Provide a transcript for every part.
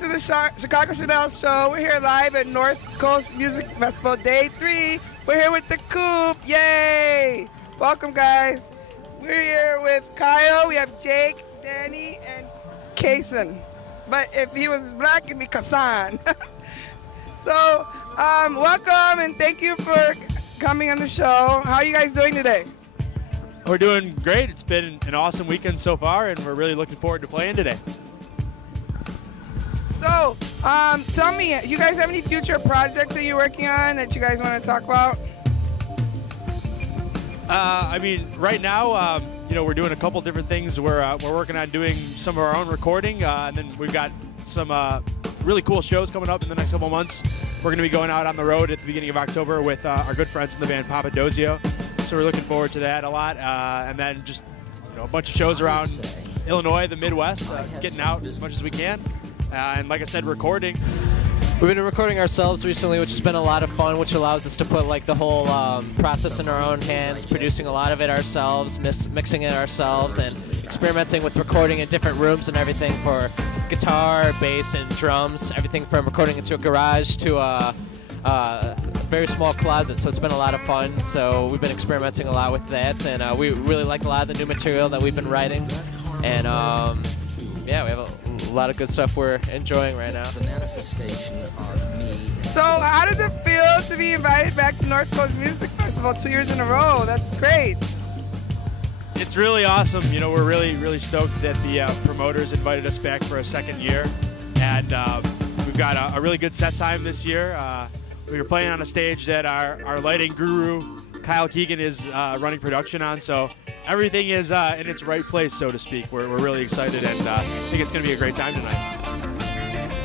welcome to the Chicago Shedell Show. We're here live at North Coast Music Festival, Day 3. We're here with the Coop. Yay! Welcome, guys. We're here with Kyle. We have Jake, Danny, and Kason. But if he was black, it'd be Kasan. So, welcome and thank you for coming on the show. How are you guys doing today? We're doing great. It's been an awesome weekend so far, and we're really looking forward to playing today. So, tell me, you guys have any future projects that you're working on that you guys want to talk about? I mean, right now, you know, we're doing a couple different things. We're working on doing some of our own recording, and then we've got some really cool shows coming up in the next couple months. We're going to be going out on the road at the beginning of October with our good friends in the band Papadozio. So we're looking forward to that a lot, and then just a bunch of shows around Illinois, the Midwest, getting out as much as we can. And like I said, recording. We've been recording ourselves recently, which has been a lot of fun, which allows us to put like the whole process in our own hands, producing a lot of it ourselves, mixing it ourselves, and experimenting with recording in different rooms and everything for guitar, bass, and drums. Everything from recording into a garage to a very small closet. So it's been a lot of fun. So we've been experimenting a lot with that, and we really like a lot of the new material that we've been writing. And yeah, we have a lot of good stuff we're enjoying right now. So how does it feel to be invited back to North Coast Music Festival 2 years in a row? That's great. It's really awesome. You know, we're really stoked that the promoters invited us back for a second year. And we've got a really good set time this year. We were playing on a stage that our lighting guru, Kyle Keegan, is running production on. So everything is in its right place, so to speak. We're really excited, and think it's going to be a great time tonight.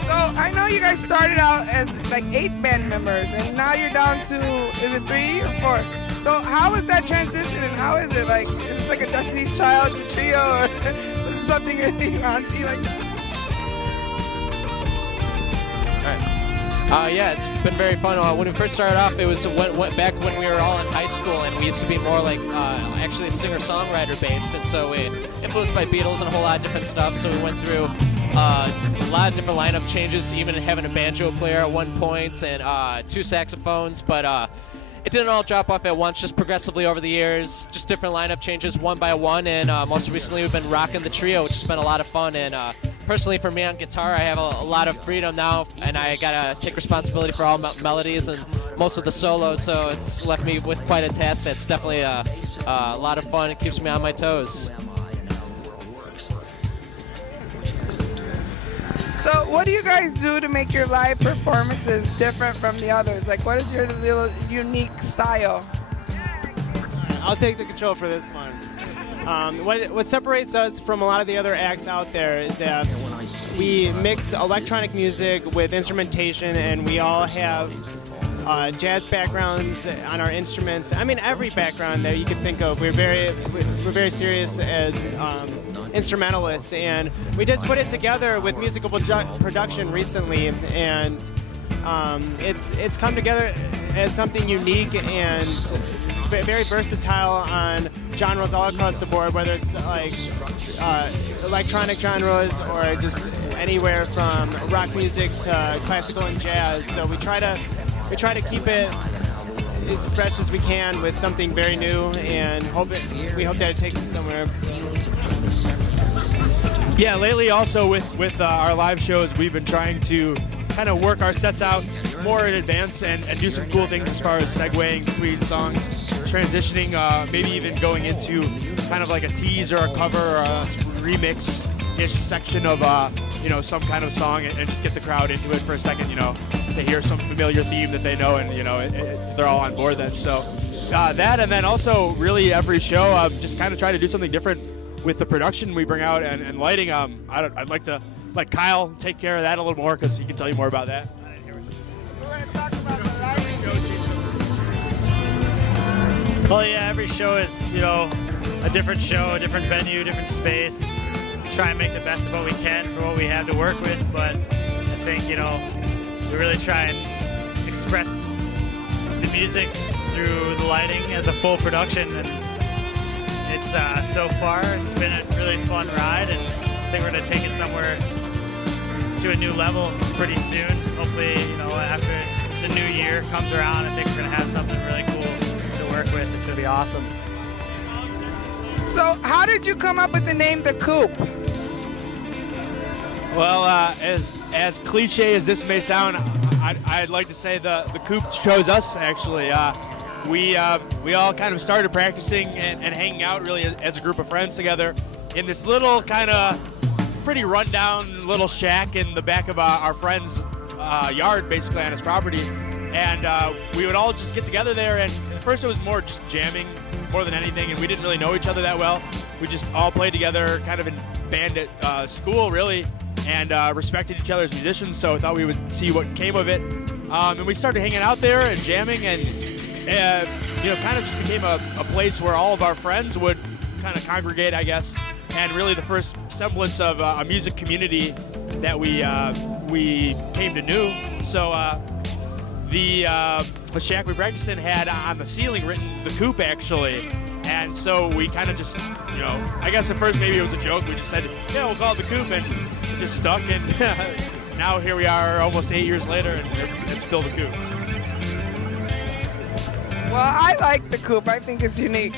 So I know you guys started out as like 8 band members, and now you're down to, is it 3 or 4? So how is that transition, and how is it? Like, is this like a Destiny's Child trio, or is this something really raunchy like that? Yeah, it's been very fun. When we first started off, it was back when we were all in high school, and we used to be more like actually singer-songwriter based, and so we influenced by Beatles and a whole lot of different stuff. So we went through a lot of different lineup changes, even having a banjo player at one point and 2 saxophones, but it didn't all drop off at once, just progressively over the years, just different lineup changes one by one, and most recently we've been rocking the trio, which has been a lot of fun. And personally, for me on guitar, I have a lot of freedom now, and I gotta take responsibility for all melodies and most of the solos, so it's left me with quite a task that's definitely a lot of fun. It keeps me on my toes. So what do you guys do to make your live performances different from the others? Like, what is your little unique style? I'll take the control for this one. What separates us from a lot of the other acts out there is that we mix electronic music with instrumentation, and we all have jazz backgrounds on our instruments. I mean, every background that you can think of. We're very serious as instrumentalists, and we just put it together with musical production recently, and it's come together as something unique and very versatile on genres all across the board, whether it's like electronic genres or just anywhere from rock music to classical and jazz. So we try to keep it as fresh as we can with something very new, and we hope that it takes us somewhere. Yeah, lately also with our live shows, we've been trying to kind of work our sets out more in advance and do some cool things as far as segueing between songs, transitioning, maybe even going into kind of like a tease or a cover or a remix-ish section of some kind of song, and just get the crowd into it for a second, to hear some familiar theme that they know, and they're all on board then. So that, and then also really every show, just kind of try to do something different with the production we bring out and lighting. I'd like to let Kyle take care of that a little more, because he can tell you more about that. Well, yeah, every show is, a different show, a different venue, different space. Try and make the best of what we can for what we have to work with, but I think, we really try and express the music through the lighting as a full production. And it's so far, it's been a really fun ride, and I think we're going to take it somewhere to a new level pretty soon. Hopefully, you know, after the new year comes around, I think we're gonna have something really cool to work with. It's gonna be awesome. So how did you come up with the name The Coop? Well, as cliche as this may sound, I'd like to say the Coop chose us, actually. We all kind of started practicing and hanging out really as a group of friends together in this little kind of pretty rundown little shack in the back of our friend's yard, basically on his property. And we would all just get together there, and at first it was more just jamming more than anything, and we didn't really know each other that well. We just all played together kind of in band at school, really, and respected each other as musicians, so I thought we would see what came of it. And we started hanging out there and jamming, and you know, kind of just became a place where all of our friends would kind of congregate, I guess, and really the first semblance of a music community that we came to know. So the shack we practiced in had on the ceiling written The Coop, actually. And so we kind of just, you know, I guess at first maybe it was a joke. We just said, yeah, we'll call it The Coop, and it just stuck. And now here we are almost 8 years later, and it's still The Coop. So. Well, I like The Coop. I think it's unique.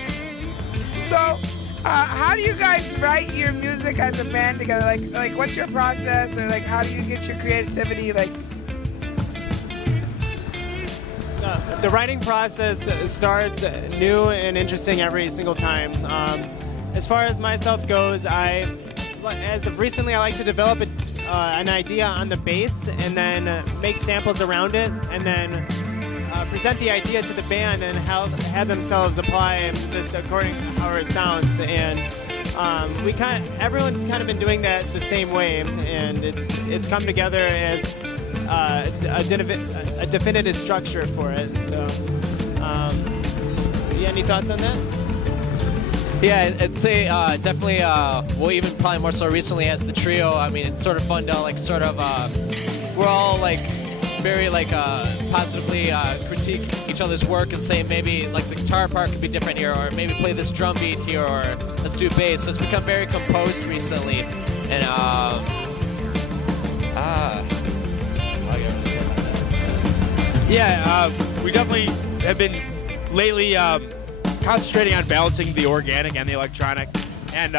So how do you guys write your music as a band together? Like what's your process, or like how do you get your creativity? Like, the writing process starts new and interesting every single time. As far as myself goes, as of recently, I like to develop an idea on the bass and then make samples around it, and then present the idea to the band and have themselves apply this according to how it sounds. And everyone's kind of been doing that the same way, and it's come together as a definitive structure for it. So, yeah, any thoughts on that? Yeah, I'd say definitely, well, even probably more so recently as the trio. I mean, it's sort of fun to like sort of, we're all like very like positively critique each other's work and say maybe like the guitar part could be different here, or maybe play this drum beat here, or let's do bass. So it's become very composed recently, and yeah, we definitely have been lately concentrating on balancing the organic and the electronic, and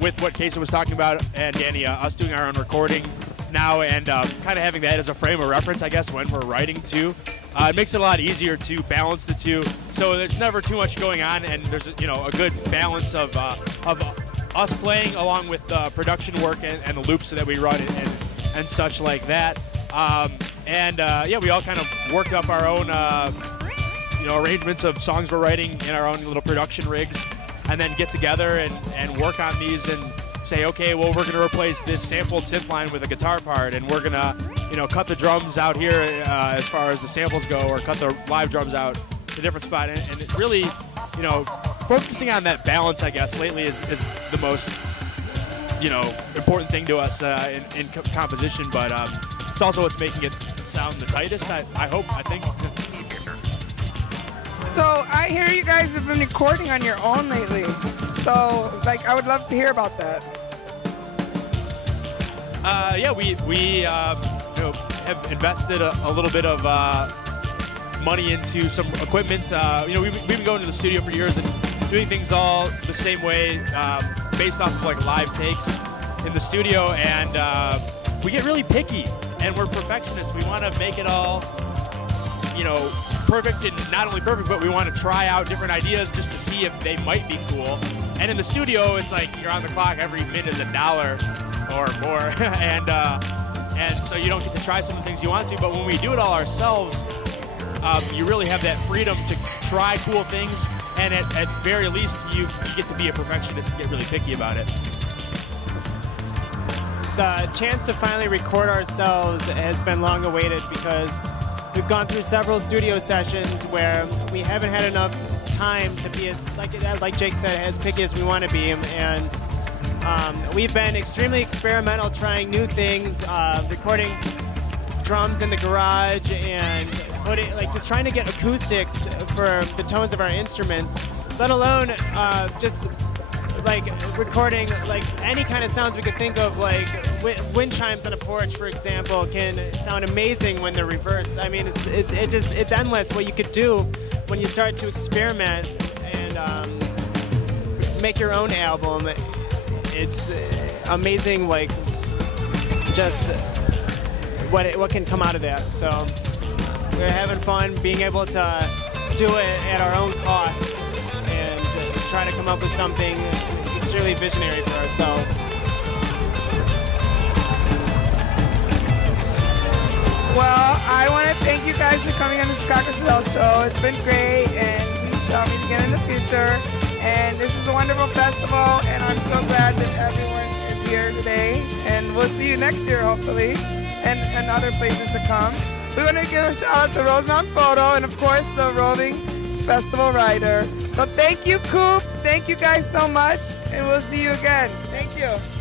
with what Casey was talking about and Danny, us doing our own recording now, and kind of having that as a frame of reference, I guess, when we're writing too. It makes it a lot easier to balance the two, so there's never too much going on, and there's a good balance of us playing along with production work and the loops that we run and such like that. Yeah, we all kind of worked up our own arrangements of songs we're writing in our own little production rigs, and then get together and work on these and say, okay, well, we're going to replace this sampled synth line with a guitar part, and we're going to, cut the drums out here as far as the samples go, or cut the live drums out to a different spot. And it really, focusing on that balance, I guess, lately is the most, important thing to us in composition, but it's also what's making it sound the tightest, I think. so I hear you guys have been recording on your own lately. So, I would love to hear about that. Yeah, we have invested a little bit of money into some equipment. We've been going to the studio for years and doing things all the same way, based off of live takes in the studio, and we get really picky, and we're perfectionists. We want to make it all, perfect, and not only perfect, but we want to try out different ideas just to see if they might be cool. And in the studio, it's like you're on the clock every minute $1 or more, and so you don't get to try some of the things you want to. But when we do it all ourselves, you really have that freedom to try cool things, and at very least, you get to be a perfectionist and get really picky about it. The chance to finally record ourselves has been long awaited, because we've gone through several studio sessions where we haven't had enough time to be like Jake said, as picky as we want to be, and we've been extremely experimental, trying new things, recording drums in the garage, and just trying to get acoustics for the tones of our instruments, let alone just like recording like any kind of sounds we could think of, like wind chimes on a porch, for example, can sound amazing when they're reversed. I mean, it's endless what you could do when you start to experiment and make your own album. It's amazing, like just what can come out of that. So we're having fun being able to do it at our own cost and try to come up with something extremely visionary for ourselves. Well, I want to thank you guys for coming on the Chicago Shedell Show. It's been great, and we shall meet again in the future. And this is a wonderful festival, and I'm so glad that everyone is here today. And we'll see you next year, hopefully, and other places to come. We want to give a shout out to RoseMountainPhoto and, of course, the Rolling Festival Rider. So thank you, Coop. Thank you guys so much, and we'll see you again. Thank you.